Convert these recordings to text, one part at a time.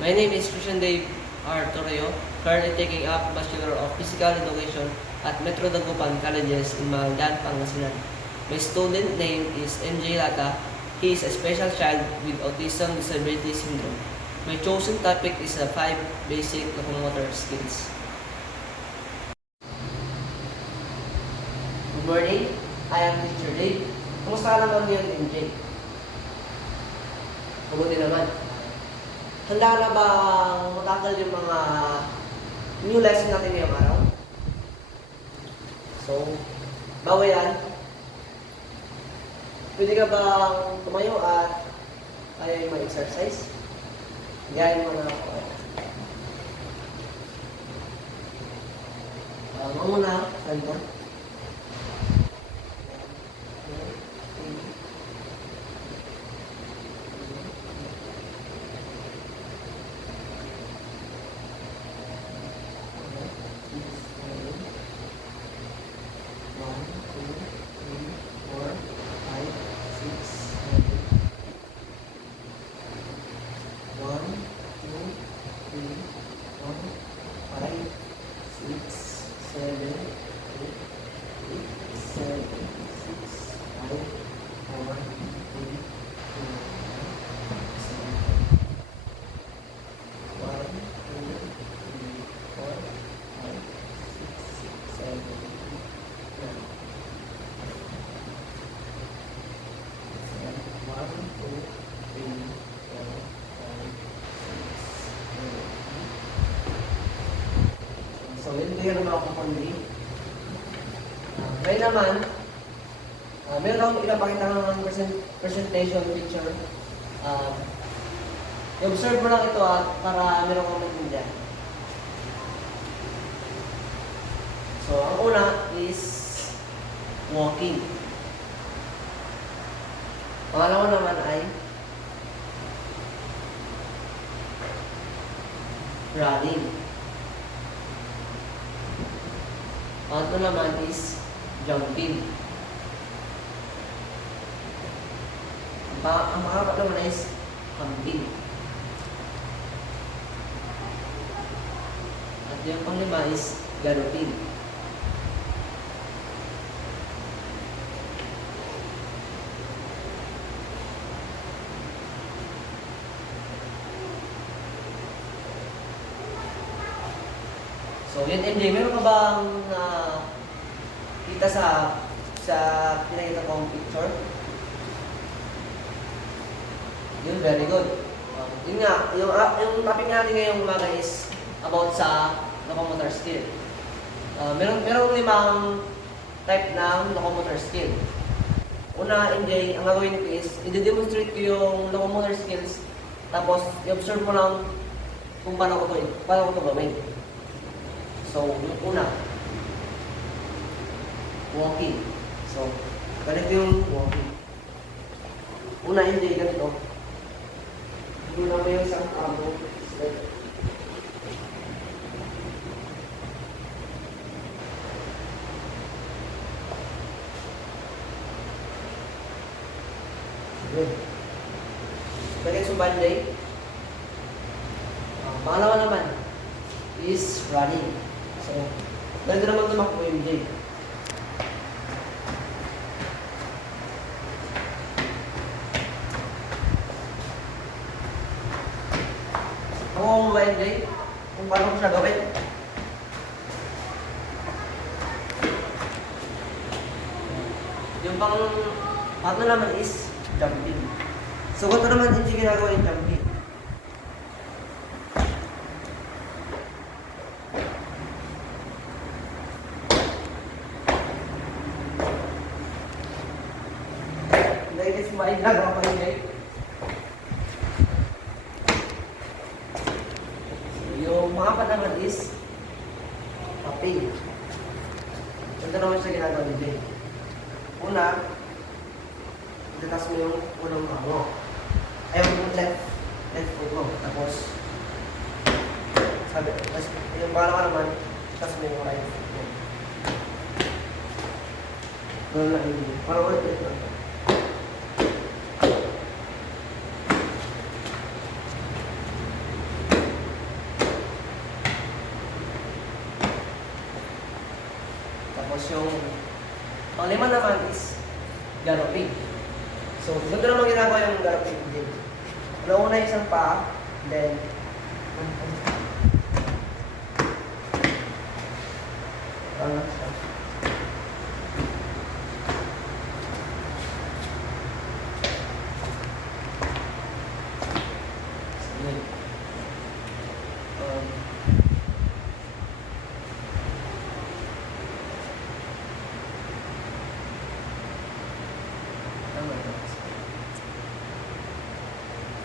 My name is Christian Dave R. Torreo, currently taking up Bachelor of Physical Education at Metro Dagupan Colleges in Maldan, Pangasinan. My student name is MJ Lata. He is a special child with autism disability syndrome. My chosen topic is the 5 basic locomotor skills. Good morning, I am Teacher Dave. Kumusta ka naman ngayon, MJ? Mabuti naman. Handa na bang matakal yung mga new lesson natin ngayong araw? So, bago yan, pwede ka bang tumayo at kaya yung mag-exercise? Gayahin mo na ako. Mamuna, ganito. So, hindi ka naman ako kundi. Ngayon naman, meron akong pinapakita ng presentation picture. I-observe mo lang ito para meron akong maintindihan. So, ang una is walking. Pangalawa naman ay running. Pangatlo naman is jumping. Ang pangapat naman is humping. At yung panglima is galloping. So, yun, MJ, meron ka bang kita sa pinakita kong picture? Yun, very good. Yun nga, yung topic natin ngayong umaga is about sa locomotor skill. Merong 5 type ng locomotor skill. Una, MJ, ang gagawin nito is, i-demonstrate ko yung locomotor skills, tapos i-observe mo lang kung paano ko ito gawin. So, yung una, walking. So, ganito yung walking. Una, hindi ganito. Una mo yung isang abo. Step. Good. Ganito yung banday. Pangalawa naman is running. So, ganito naman tumakbo yung MJ. Ako mo ba MJ? Kung paano ko siya gawin? Yung pangatlo naman is jumping. So, ganito naman MJ ginagawa yung jumping. Guys, maiglag ako kayo. Yung mga naman is hopping. Ito naman siya ginagawa ni Jay. Una, itatas mo yung unang bango. Ay, yung left foot mo. Tapos, yung pangalawa naman, itatas mo yung right foot mo. Ganun lang yun. Parang ulit ito. Tapos yung panglima naman is galloping. So, ganito naman ginagawa yung galloping din. Una isang paa, then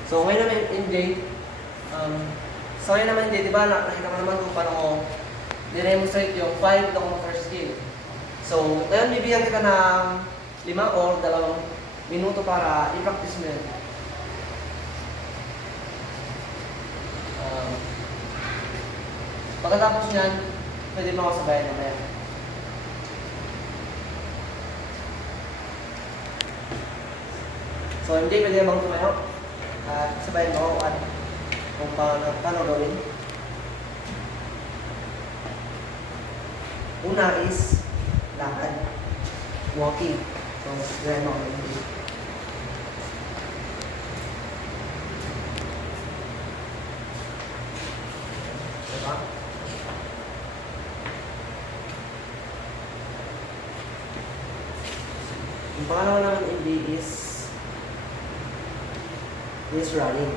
so, ngayon naman MJ, di ba, nakita mo naman kung paano ko demonstrate yung 5 locomotor skill. So, ngayon bibigyan kita ng 5 or 2 minuto para i-practice mo yun. Pagkatapos niyan, pwede mo ako sabayan mamaya. So, MJ, pwede bang tumayo? At sabayan mo ako kung paano gawin. Una is lakad, walking. So, sabayan mo ako. Diba? Yung pangalawa naman MJ is running.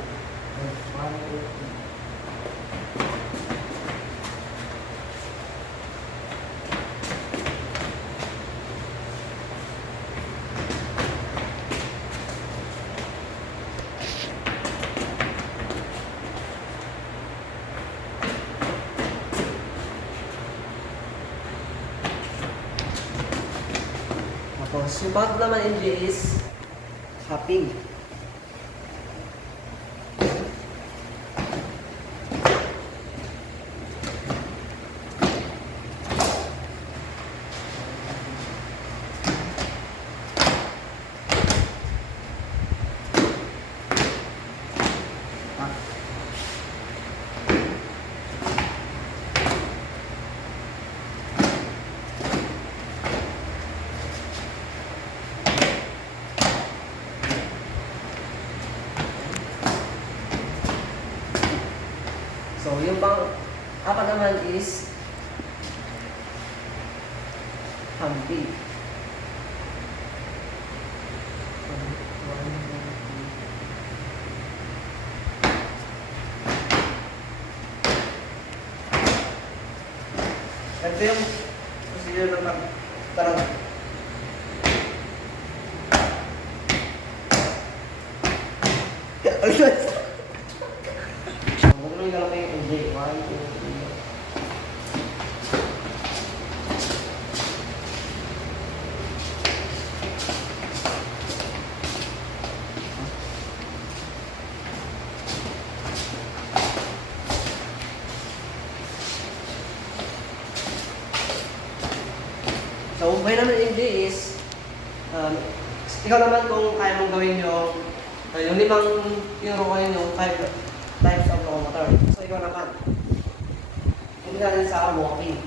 Tapos, yung pangatlo naman MJ is hopping. So, yung pang-apat naman is humping. Ito yung procedure ng parang So, way naman MJ is, ikaw naman kung kaya mong gawin yung 5 euro kayo yung 5 types of locomotor. So, ikaw naman. Hindi natin sa walking.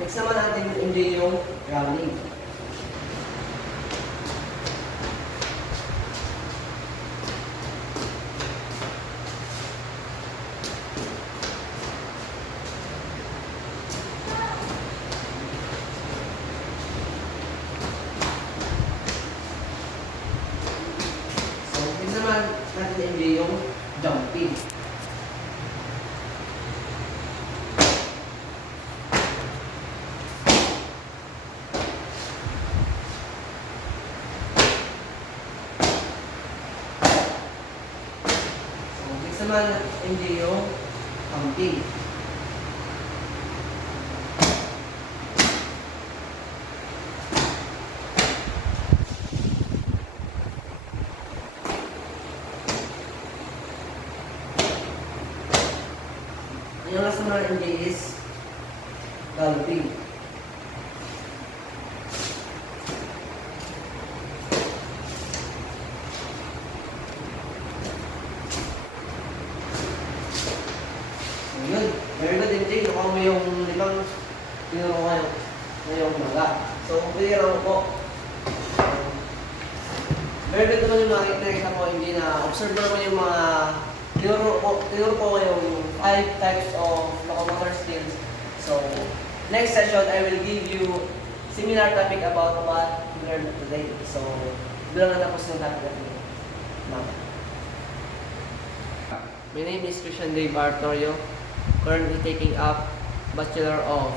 Next naman natin hindi yung running. So, next naman natin hindi yung jumping. Naman hindi yung humping. mo ng MJ is galloping. Yun. Very good, MJ. Nakuha mo yung limang tinuro ko ngayong umaga. So, clear ako po. Very good naman yung mga nakikita mo, MJ, na observe mo naman yung mga tinuro ko yung 5 types of locomotor skills. So, next session, I will give you similar topic about what we learned today. So, bilang natapos yung topic natin. My name is Christian Dave Artorio, currently taking up Bachelor of